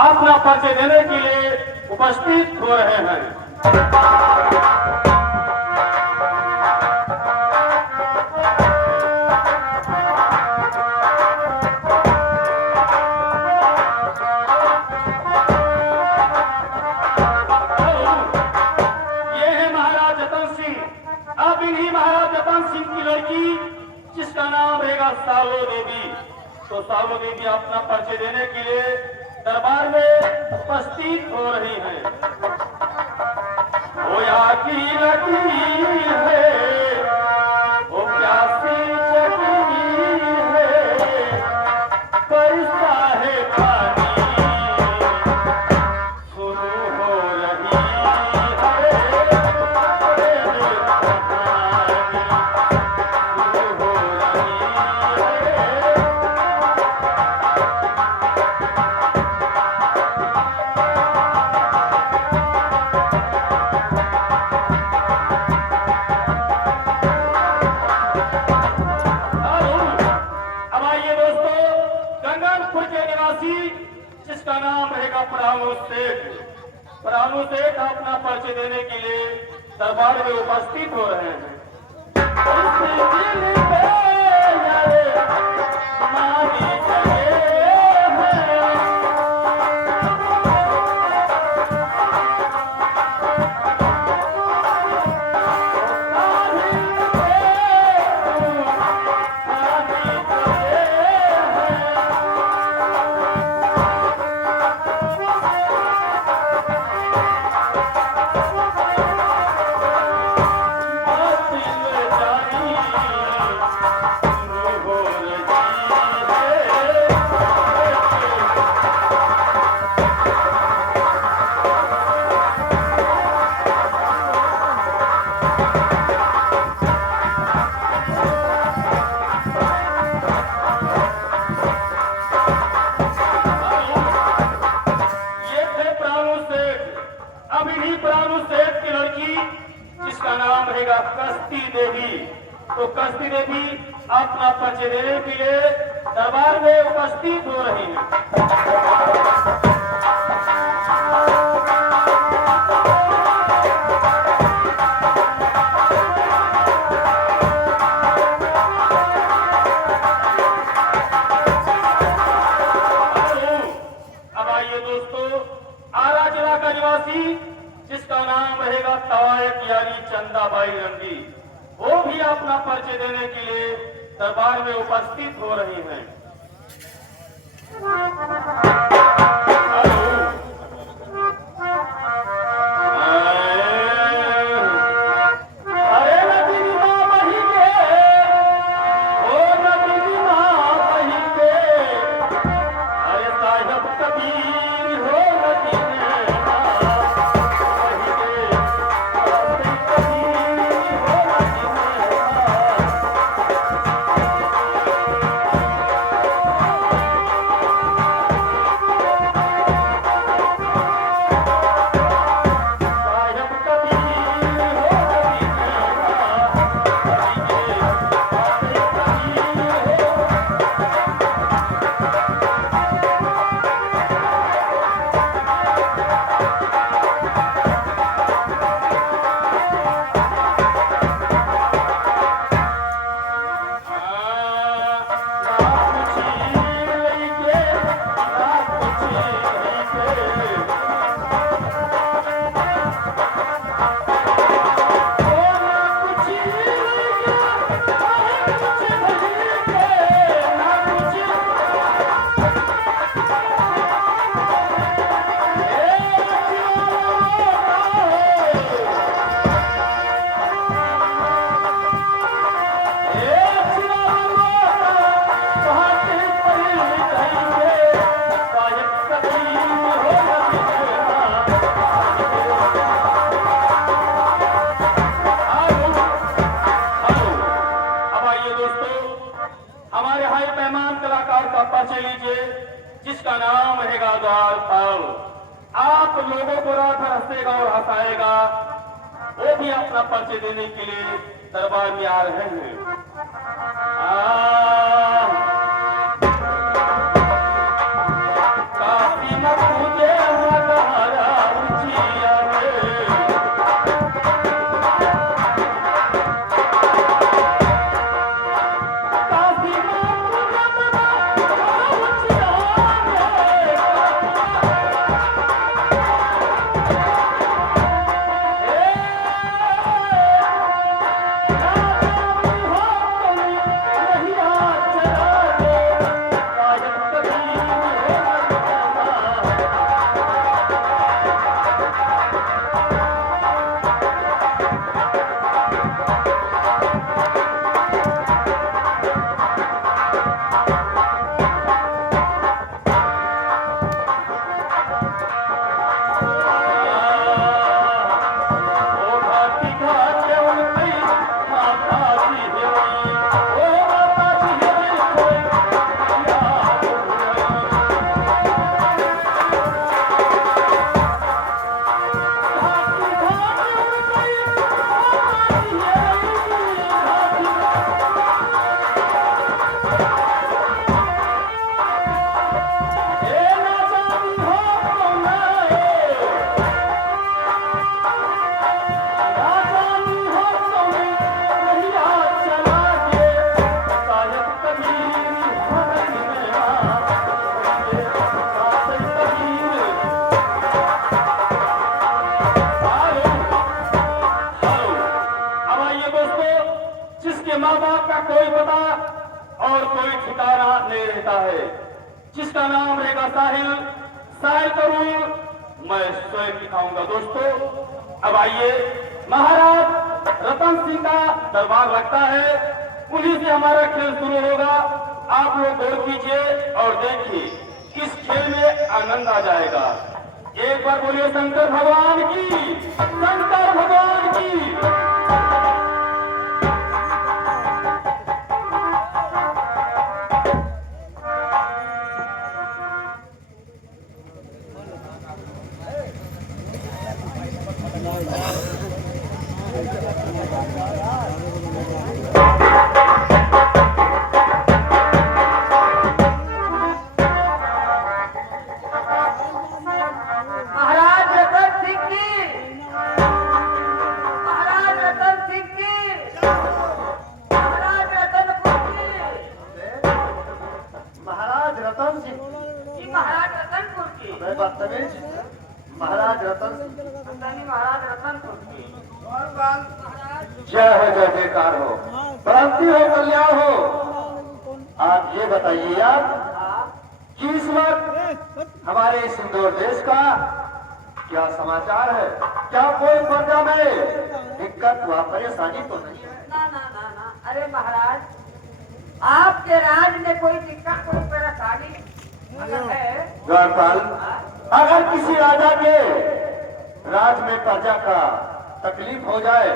अपना परिचय देने के लिए उपस्थित हो रहे हैं। अब इन्हीं महाराज जतन सिंह की लड़की जिसका नाम रहेगा सालो देवी। तो सालो देवी अपना परिचय देने के लिए दरबार में उपस्थित हो रही हैं। वो यहाँ की लड़की है, वो प्यासी चकी है, बरसा है पानी शुरू हो रही जिसका नाम रहेगा प्राणु सेठ। प्राणु सेठ अपना परिचय देने के लिए दरबार में उपस्थित हो रहे हैं। जिसका नाम रहेगा कस्ती देवी। तो कस्ती देवी अपना परिचय देने के लिए दरबार में उपस्थित हो रही है। अब आइए दोस्तों, आरा जिला का निवासी जिसका नाम रहेगा तवायत यानी चंदाबाई रंगी, वो भी अपना परिचय देने के लिए दरबार में उपस्थित हो रही हैं। हमारे हाई मेहमान कलाकार का परिचय लीजिए, जिसका नाम रहेगा द्वारपाल। आप लोगों को रात भर हंसेगा और हंसाएगा। वो भी अपना परिचय देने के लिए दरबार में आ रहे हैं। काफी मत कोई ठिकाना नहीं रहता है। जिसका नाम रहेगा साहिल, साहिल करूर मैं स्वयं दिखाऊंगा। दोस्तों अब आइए, महाराज रतन सिंह का दरबार लगता है, उन्हीं से हमारा खेल शुरू होगा। आप लोग गौर कीजिए और देखिए इस खेल में आनंद आ जाएगा। एक बार बोलिए शंकर भगवान की, शंकर भगवान की। महाराज रतन महाराज रतनपुर की जय हो, जय जयकार हो, क्रांति हो, कल्याण हो। आप ये बताइए आप कि इस वक्त हमारे इस इंदौर देश का क्या समाचार है? क्या कोई प्रजा में दिक्कत व परेशानी तो नहीं है? ना ना ना ना, अरे महाराज आपके राज में कोई दिक्कत कोई परेशानी अगर है, द्वारपाल, अगर किसी राजा के राज में प्रजा का तकलीफ हो जाए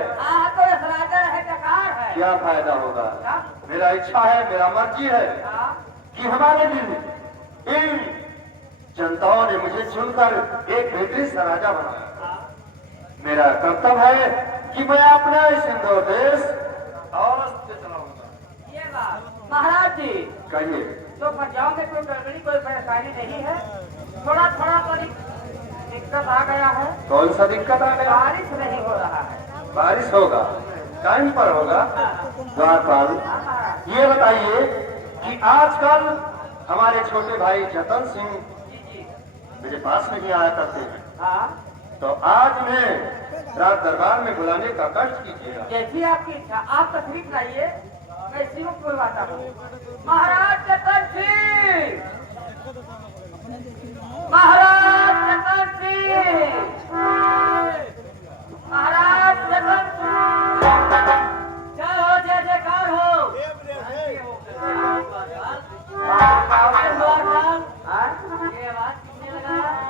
तो इस राजा रहे बेकार है। क्या फायदा होगा? क्या? मेरा इच्छा है, मेरा मर्जी है कि हमारे दिन इन जनताओं ने मुझे चुनकर एक बेहतरीन सा राजा बनाया। मेरा कर्तव्य है कि मैं अपना इस इंदौर देश अवश्य चलाऊंगा। ये बात महाराज जी, कहिए। तो प्रजाओं में कोई गड़बड़ी कोई परेशानी नहीं है, थोड़ा थोड़ा तो दिक्कत आ गया है। कौन सा दिक्कत आ गया? बारिश नहीं हो रहा है। बारिश होगा, टाइम पर होगा। द्वारपाल, ये बताइए कि आजकल हमारे छोटे भाई जतन सिंह मेरे पास नहीं आया करते हैं, तो आज मैं रात दरबार में बुलाने का कष्ट कीजिएगा। जैसी आपकी इच्छा, आप तशरीफ लाइए, मैं इसी वक्त बुलवाता हूँ। महाराज जतन सिंह, महाराज जतन सिंह, महाराज जतन सिंह, जय हो, जय जयकार हो।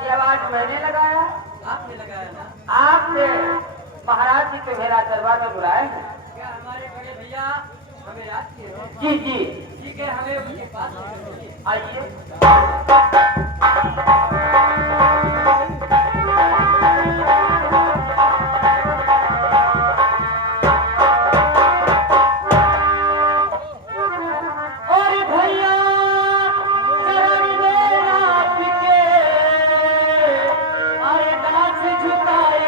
ये आवाज मैंने लगाया, आपने लगाया ना? आपने महाराज जी को मेरा दरबार में बुलाए हैं। क्या हमारे बड़े भैया हमें याद किए हो? जी जी, ठीक है, हमें उनके पास लेकर चलिए। आइए। और भैया चरण में रात के आए दास झुकाए,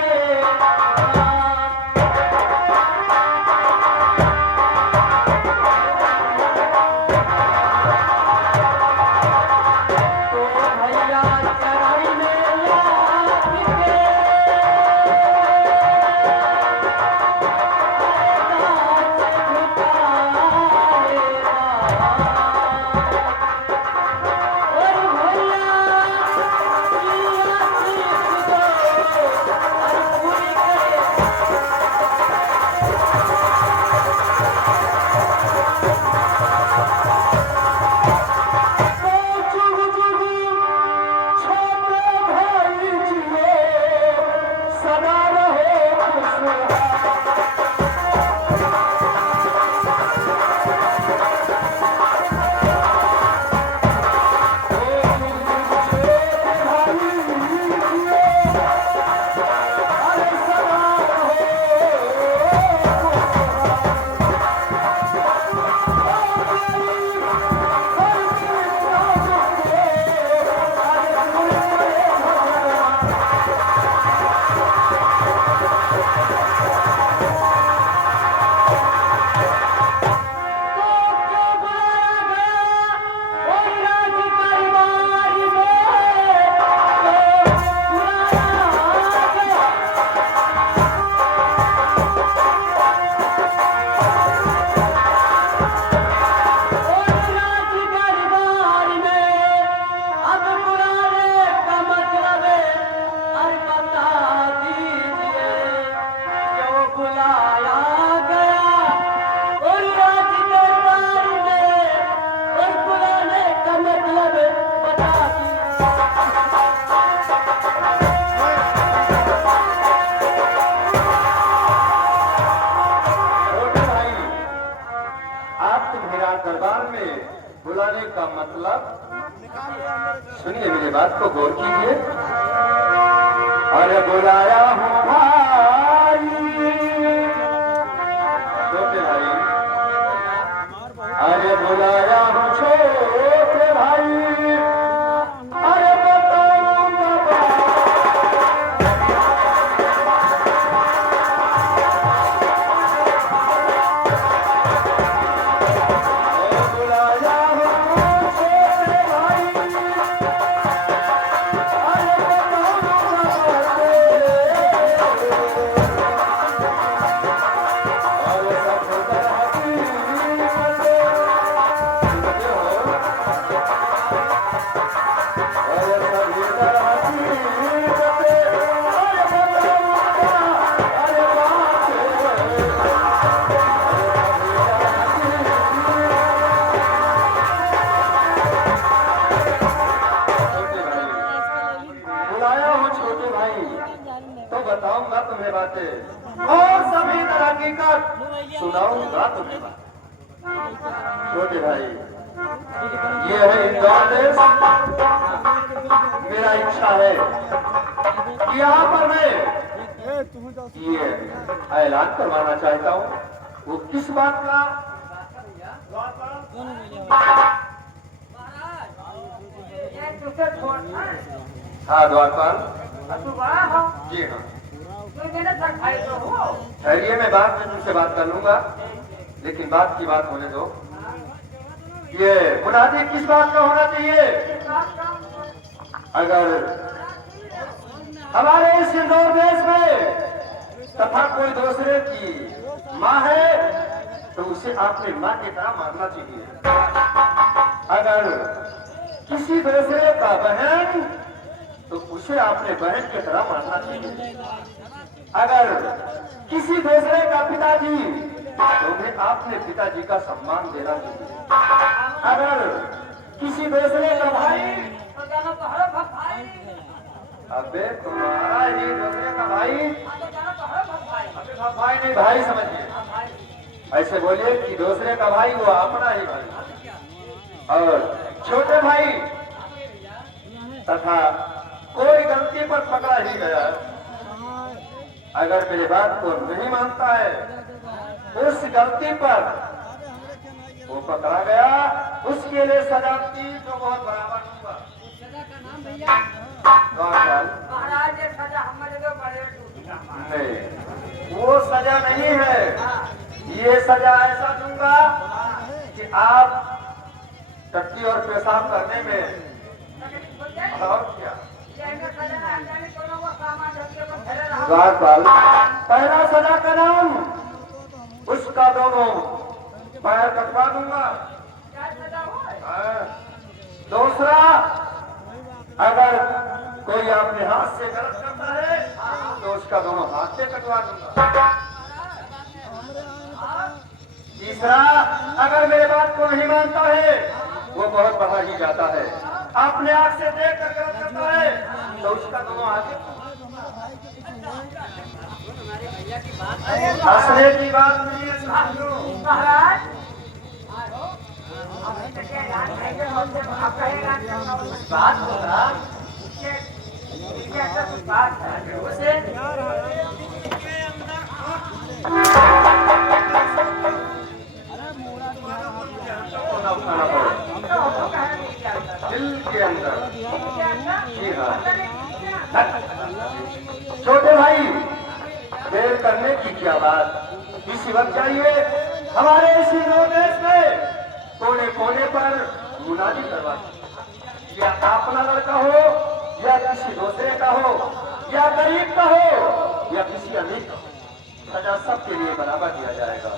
बात को गौर कीजिए। अरे बुलाया हूँ भाई, छोटे भाई, अरे बुलाया हूँ छोटे भाई, अरे बताऊंगा बुलाया हूँ छोटे भाई, अरे बुलाया हूँ छोटे भाई, तो बताऊंगा तुम्हें बातें और सभी तरह की कर सुनाऊंगा तुम्हें बातें। छोटे भाई, ये है इंदौर देश, मेरा इच्छा है कि यहाँ पर मैं ये ऐलान करवाना चाहता हूँ। वो किस बात का? ये तुझे छोड़ना हाँ द्वारपाल तू बड़ा हो, जी हाँ, तू मेरे साथ भाई तो हो। ठहरिए, मैं बाद में तुमसे बात कर लूंगा, लेकिन बात की बात होने दो। ये मुनादी किस बात का होना चाहिए? अगर हमारे इस इंदौर देश में तथा कोई दूसरे की माँ है तो उसे आपने माँ की तरह मानना चाहिए। अगर किसी दूसरे का बहन तो उसे आपने बहन की तरह मानना चाहिए। अगर किसी दूसरे का पिताजी तो उन्हें आपने पिताजी का सम्मान देना चाहिए। अगर किसी दूसरे का भाई तो जानो तो हरो भाई, अबे तुम्हारा ही दूसरे का भाई, तो जानो तो हरो भाई, अबे भाई नहीं भाई समझिए, भाई ऐसे बोलिए कि दूसरे का भाई वो अपना ही भाई। और छोटे भाई तथा कोई गलती पर पकड़ा ही गया, अगर मेरी बात को नहीं मानता है, उस गलती पर वो पकड़ा गया, उसके लिए सजा की जो बहुत बराबर होगा। महाराज ये सजा हमारे को बड़े टूटेगा। नहीं, वो सजा नहीं है, ये सजा ऐसा दूंगा कि आप टट्टी और पेशाब करने में और क्या। द्वारपाल, पहला सजा का नाम उसका दोनों पैर कटवा दूंगा। दूसरा, अगर कोई अपने हाथ से गलत करता है तो उसका दोनों हाथ से कटवा दूंगा। तीसरा, अगर मेरे बात को नहीं मानता है, वो बहुत बढ़ा ही जाता है, अपने आंख से देख कर गलत करता है तो उसका दोनों आगे। हंसने की बात नहीं है साथियों। महाराज बात होगा बात है उसे उठाना पड़ेगा दिल के अंदर। जी हाँ, छोटे भाई, देर करने की क्या बात, इसी वक्त चाहिए हमारे इसी देश में कोने कोने पर मुनादी करवा, या अपना लड़का हो या किसी दूसरे का हो, या गरीब का हो या किसी अमीर का हो, सजा सबके लिए बराबर दिया जाएगा।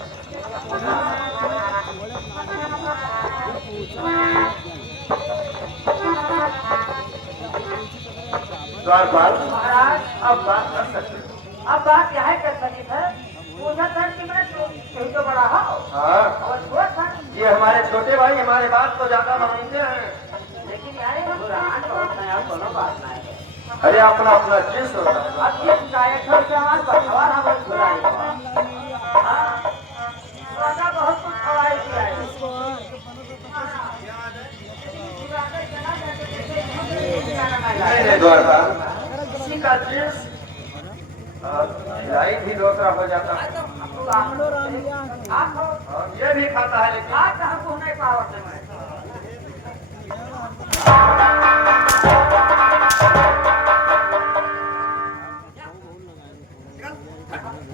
द्वारपाल, महाराज अब बात कर सकते हो। अब बात यह है कर सकी है पूछा था कि मैं कहीं तो बड़ा हो हाँ, और छोड़ था, ये हमारे छोटे भाई हमारे बात को ज्यादा मानते हैं। लेकिन यार ये बुरान तो अपने आप कोनो बात नहीं है। अरे अपना अपना चीज होता है। अब ये गायक हो जवान बखवार हम बहुत बुराई हाँ राजा बहुत कुछ खवाई किया है। नहीं नहीं द्वारपाल, किसी का जींस ढिलाई भी दूसरा हो जाता है। आप हो हाँ, ये भी खाता है लेकिन आज हमको नहीं पावत है मैं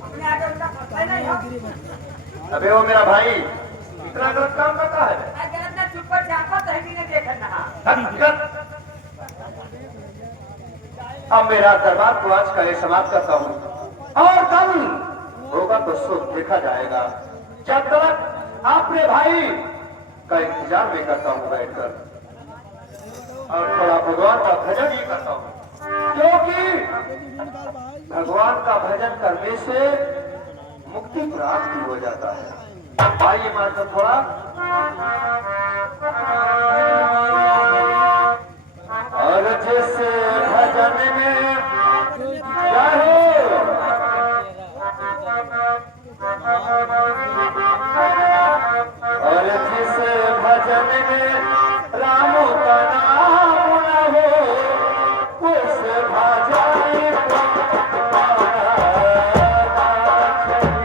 अपने आगे उनका पता नहीं हो अबे वो मेरा भाई इतना गलत काम करता है। आज अंदर चुप कर जापत है कि नहीं देखना हकीकत अब मेरा दरबार को आज का समाप्त करता हूँ और कल होगा तो सुख देखा जाएगा। जब तक अपने भाई का इंतजार में करता हूँ बैठकर और थोड़ा भगवान का भजन ही करता हूँ, क्योंकि भगवान का भजन करने से मुक्ति प्राप्त हो जाता है। आइए मास्टर थोड़ा और जैसे भजन में चाहे और जिस भजन में राम का नाम न हो उस भजन को पाना चाहिए।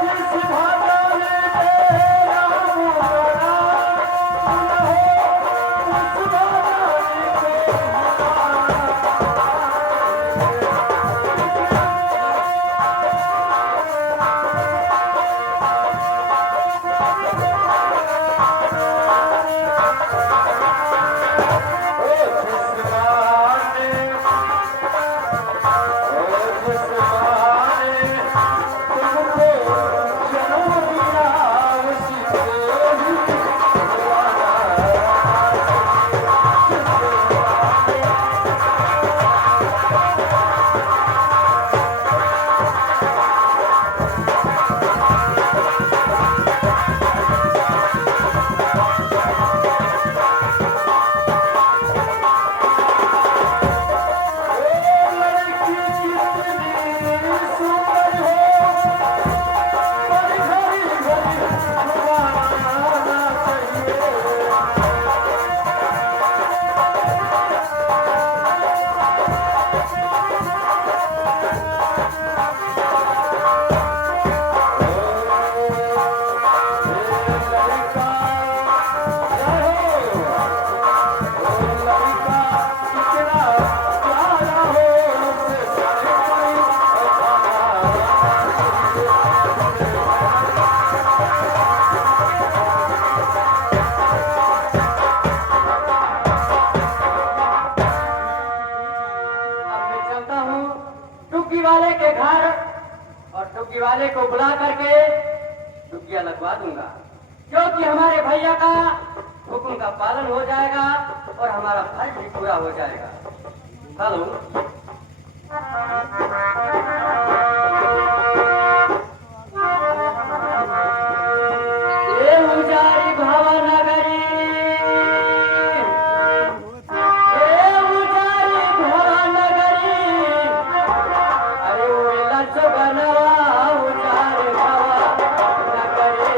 जिस भजन वाले के घर और डुग्गी वाले को बुला करके डुग्गिया लगवा दूंगा, क्योंकि हमारे भैया का हुक्म का पालन हो जाएगा और हमारा फर्ज भी पूरा हो जाएगा। चलो ये उजारी भावनगरी, ये उजारी भावनगरी, अरे उला बनवा उजारी भावनगरी।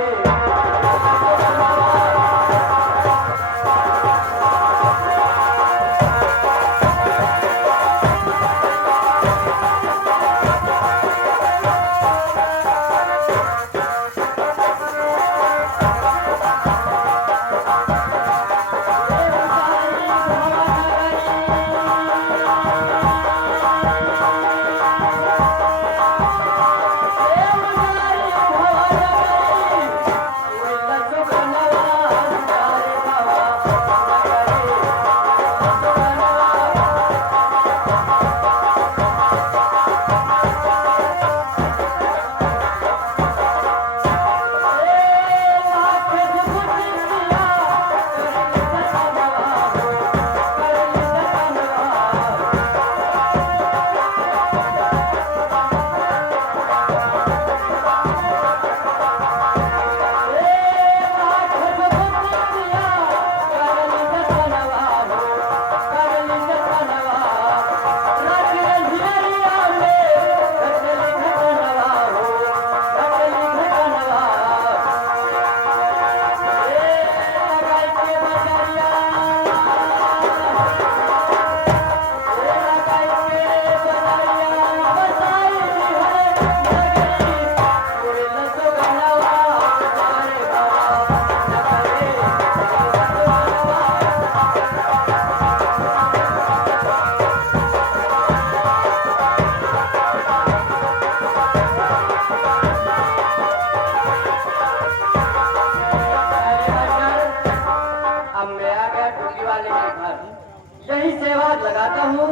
यही से आवाज लगाता हूँ,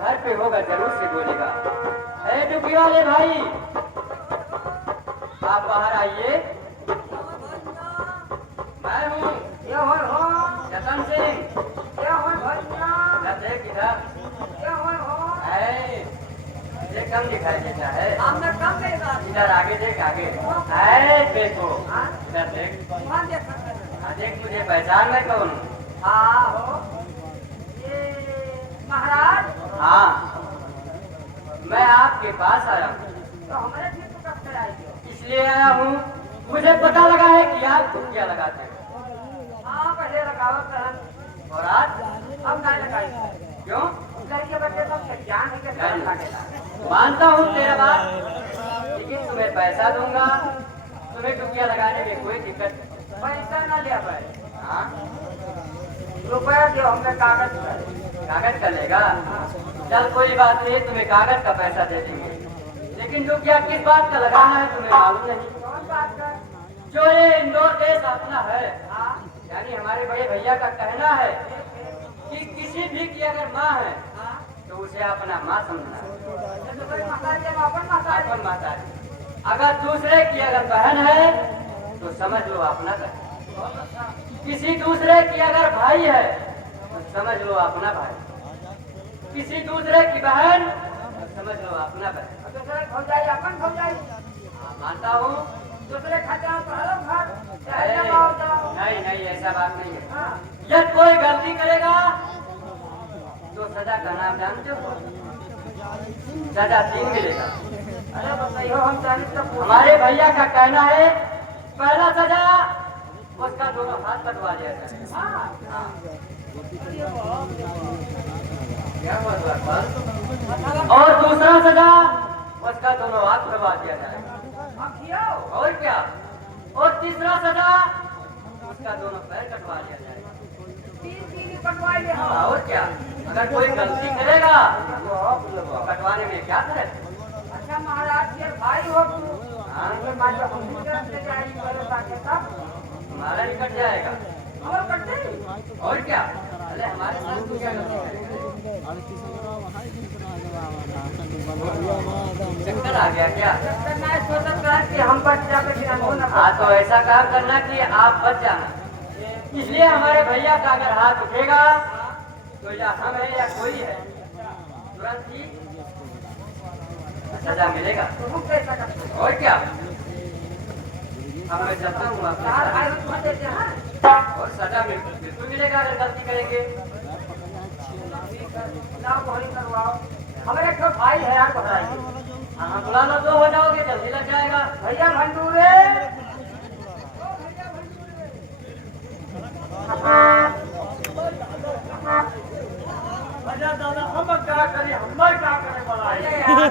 घर पे होगा जरूर से बोलेगा। ए डुबकी वाले भाई, आप बाहर आइए। मैं हूँ ये हो जतन सिंह। ये हो भैया इधर देख, इधर। ये हो ऐ, ये कम दिखाई देता है। हमने कम देगा इधर आगे देख, आगे। ऐ देखो, इधर देख। वहाँ देख हाँ, देख मुझे पहचान में कौन हूँ? हाँ हो ये महाराज हाँ, मैं आपके पास आया हूँ, तो हमारे फिर तो कब से आएगी इसलिए आया हूँ। मुझे पता लगा है कि आप डुबकियाँ लगाते हैं, हाँ पहले लगावत रहन और आज अब नहीं लगाई क्यों? लड़के बच्चे सब ज्ञान है कैसे लगेगा मानता हूँ तेरा बात, लेकिन तुम्हें पैसा दूंगा, तुम्हें डुबकियाँ लगाने में कोई दिक्कत नहीं। पैसा ना लिया भाई हाँ, रुपया दो हमने कागज कर कागज का लेगा? चल कोई बात नहीं, तुम्हें कागज का पैसा दे देंगे, लेकिन डुबकियाँ किस बात का लगाना है तुम्हें मालूम नहीं? कौन बात कर जो ये इंदौर देश अपना है, हाँ यानी हमारे बड़े भैया का कहना है कि किसी भी की अगर माँ है हाँ तो उसे अपना माँ समझना है, ये तो कोई मसाज है अपन मसाज अपन माता है। अगर दूसरे की अगर बहन है तो समझ लो अपना बहन, किसी दूसरे की अगर भाई है तो समझ लो अपना भाई, किसी दूसरे की बहन तो समझ लो अपना बहन। दूसरे हो जाए अपन हो जाए हाँ, मानता हूँ। दूसरे खाते तो अलग घर चाहे नहीं जमाओ जाओ नहीं नहीं, ऐसा बात नहीं है। हाँ यदि कोई गलती करेगा तो सजा का नाम जानते हो? सजा 3 मिलेगा। अरे बताइए हम जाने तो हमारे भैया का कहना है, पहला सजा उसका दोनों हाथ कटवा दिया जाए। हाँ क्या हुआ द्वारपाल? और दूसरा सजा उसका दोनों हाथ कटवा दिया जाएगा। हम खियाओ और क्या? और तीसरा सजा उसका दोनों पैर कटवा दिया जाएगा। तीन कटवाई ले हाँ, और क्या? अगर कोई गलती करेगा तो कटवाने में क्या करे? अच्छा महाराज के भाई हो तू हाँ, मान लो हम दूसरे से जाएगी मेरे साथ तब हमारा भी कट जाएगा। और करते और क्या? अरे हमारे साथ तू क्या गलती करेगा? चक्कर आ गया क्या? करना है सोचत कर कि हम बच जाके बिना हो ना हाँ, तो ऐसा काम करना कि आप बच जाना। इसलिए हमारे भैया का अगर हाथ उठेगा तो या हम है या कोई है, तुरंत ही सजा मिलेगा। तुम कैसा करते और क्या? अब मैं चलता हूँ आपके चार साथ। भाई तुम देते हैं और सजा बिल्कुल मिलेगा अगर गलती करेंगे। ना बोली करवाओ हमारे एक भाई है यार बताइए हाँ, बुला लो, 2 हो जाओगे, जल्दी लग जाएगा। भैया भंडूरे अरे दादा हम क्या करें, हम क्या करें बोला अरे है। यार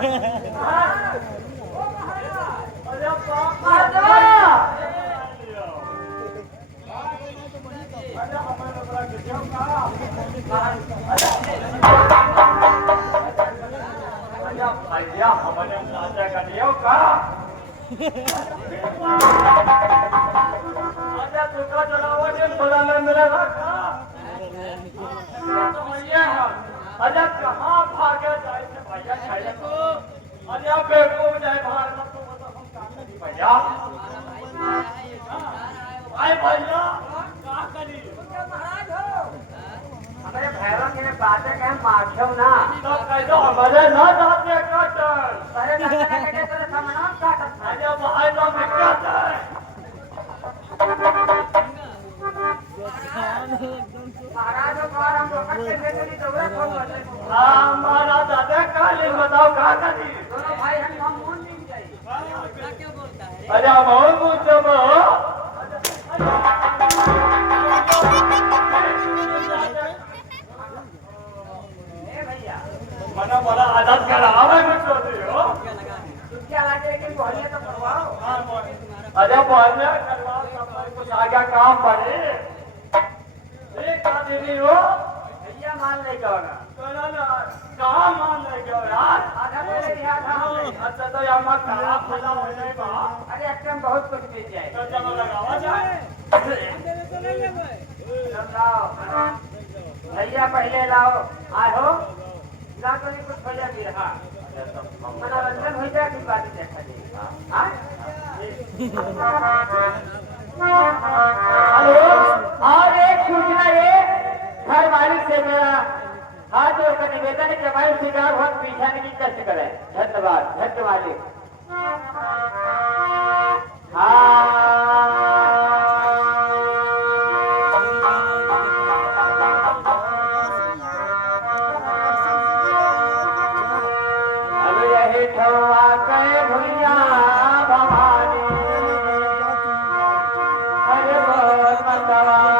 ओ महाराज अरे बाप महाराज अरे हमारे बड़ा किसी का भैया हमारे साझा कर लियो का आजा तुका चलाओ जिन बुलाने मिलेगा का तो भैया अजा कहाँ भागे जाए थे भैया खाए को अजा बेको जाए बाहर मत तो हम काम नहीं भैया आए भैया का करी महाराज हो हमारे भैरव के बातें कहें माखियो ना तो कैसे हमारे ना जाते कटर अरे ना के तेरे सामान काटत है अजा बाहर तो दिक्कत है महाराज को और हम लोग के लिए नहीं जरूरत हो गई हमारा दादा काली बताओ का करी दोनों भाई हम मुंह नहीं जाए अजा बहुत मुझसे ए भैया मना बड़ा आदत कर रहा है मुझको हो तुम क्या लागे लेकिन बोलिए तो करवाओ अजा बोलिए करवाओ सब कुछ आगे काम पड़े एक आदमी हो भैया मान नहीं कहोगा कहाँ मान ले गयो यार आधा मेरे यहाँ था हम अच्छा तो यहाँ मत खराब फैला हो जाए बा अरे एकदम बहुत कुछ मिल जाए तो जमा लगावा जाए समझाओ भैया भैया पहले लाओ आहो ना तो नहीं कुछ हो जाए भी रहा मनोरंजन हो जाए कि बात देखा जाएगा हेलो, और एक सूचना ये घर मालिक से मेरा हाथ जोड़कर निवेदन है कि हमारी शिकार बहुत पीछा की कष्ट करें। धन्यवाद, धन्य मालिक। अब यही ठवा के भुइया भवानी, हरे बोल मतवा